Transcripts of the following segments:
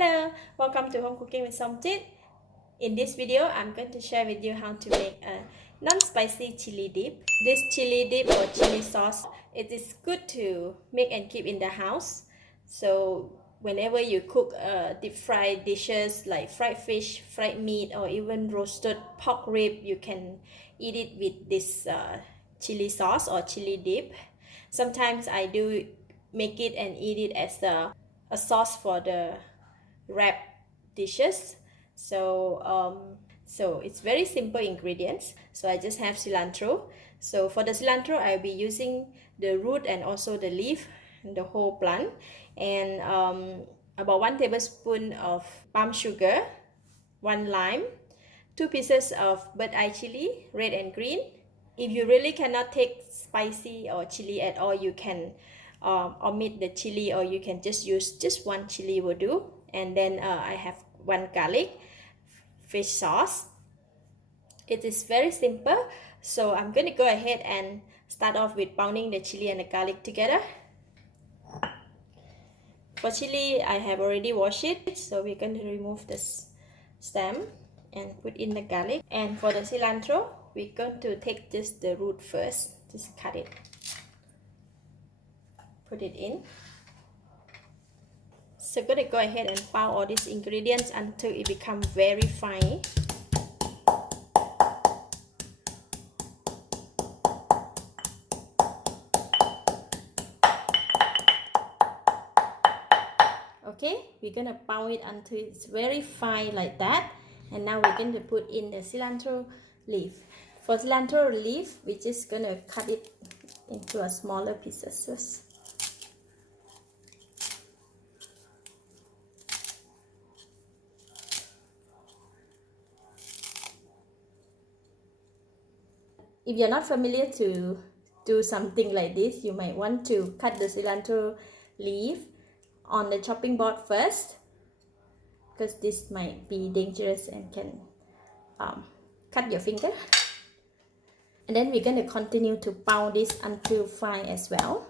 Hello, welcome to Home Cooking with Somjit. In this video, I'm going to share with you how to make a non-spicy chili dip. This chili dip or chili sauce, it is good to make and keep in the house. So whenever you cook deep fried dishes like fried fish, fried meat, or even roasted pork rib, you can eat it with this chili sauce or chili dip. Sometimes I do make it and eat it as a sauce for the wrap dishes. So it's very simple ingredients. So I just have cilantro. So for the cilantro, I'll be using the root and also the leaf, the whole plant, and about 1 tablespoon of palm sugar, 1 lime, 2 pieces of Thai Chilli, red and green. If you really cannot take spicy or chili at all, you can omit the chili, or you can just use just 1 chili will do. And then I have 1 garlic, fish sauce. It is very simple, so I'm going to go ahead and start off with pounding the chili and the garlic together. For chili, I have already washed it, so we're going to remove this stem and put in the garlic. And for the cilantro, we're going to take just the root first, just cut it, put it in. So I'm going to go ahead and pound all these ingredients until it becomes very fine. Okay, we're going to pound it until it's very fine like that. And now we're going to put in the cilantro leaf. For cilantro leaf, we're just going to cut it into a smaller pieces. If you're not familiar to do something like this, you might want to cut the cilantro leaf on the chopping board first, because this might be dangerous and can cut your finger. And then we're going to continue to pound this until fine as well.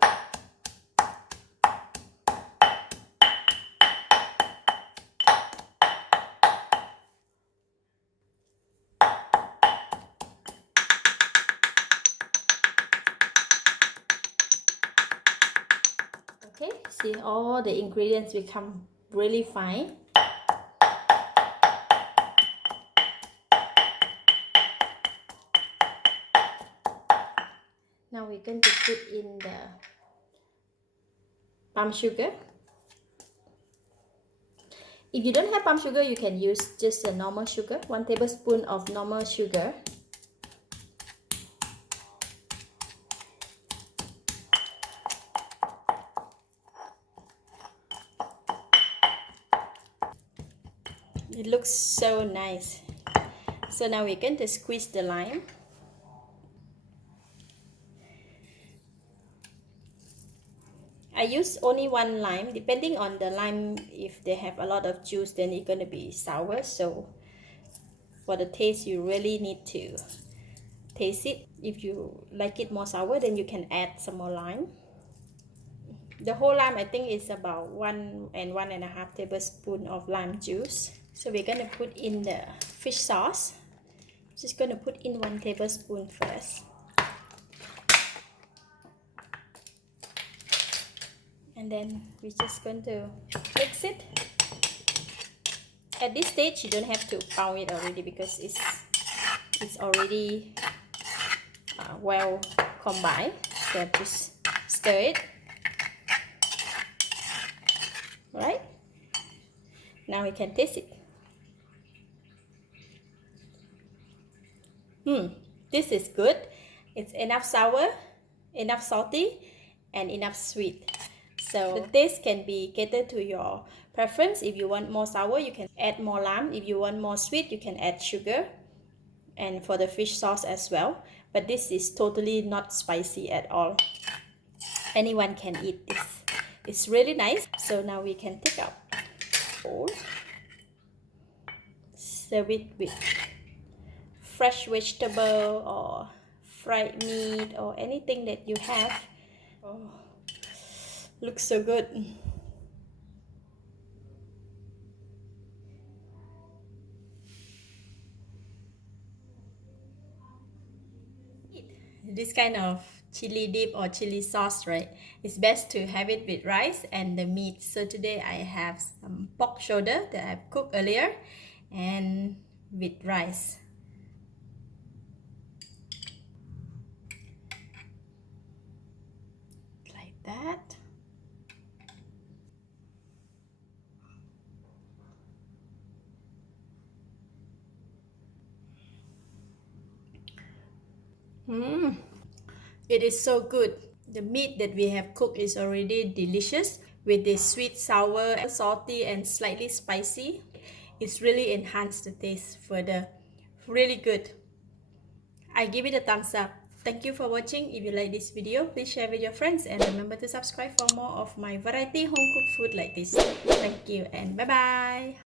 Okay, see all the ingredients become really fine. Now we're going to put in the palm sugar. If you don't have palm sugar, you can use just a normal sugar, 1 tablespoon of normal sugar. It looks so nice. So now we're going to squeeze the lime. I use only 1 lime. Depending on the lime, if they have a lot of juice, then it's going to be sour. So for the taste, you really need to taste it. If you like it more sour, then you can add some more lime. The whole lime, I think, is about 1 and 1.5 tablespoon of lime juice. So we're going to put in the fish sauce. Just going to put in 1 tablespoon first. And then we're just going to mix it. At this stage, you don't have to pound it already, because it's already well combined. So just stir it. Right? Now we can taste it. This is good. It's enough sour, enough salty, and enough sweet. So the taste can be catered to your preference. If you want more sour, you can add more lime. If you want more sweet, you can add sugar. And for the fish sauce as well. But this is totally not spicy at all. Anyone can eat this. It's really nice. So now we can take out bowl. Serve it with fresh vegetable or fried meat or anything that you have. Oh, looks so good. this kind of chili dip or chili sauce, right? It's best to have it with rice and the meat. So today I have some pork shoulder that I've cooked earlier and with rice. Like that. It is so good. The meat that we have cooked is already delicious with the sweet, sour, salty and slightly spicy. It's really enhanced the taste further. Really good. I give it a thumbs up. Thank you for watching. If you like this video, please share with your friends and remember to subscribe for more of my variety home cooked food like this. Thank you and bye bye.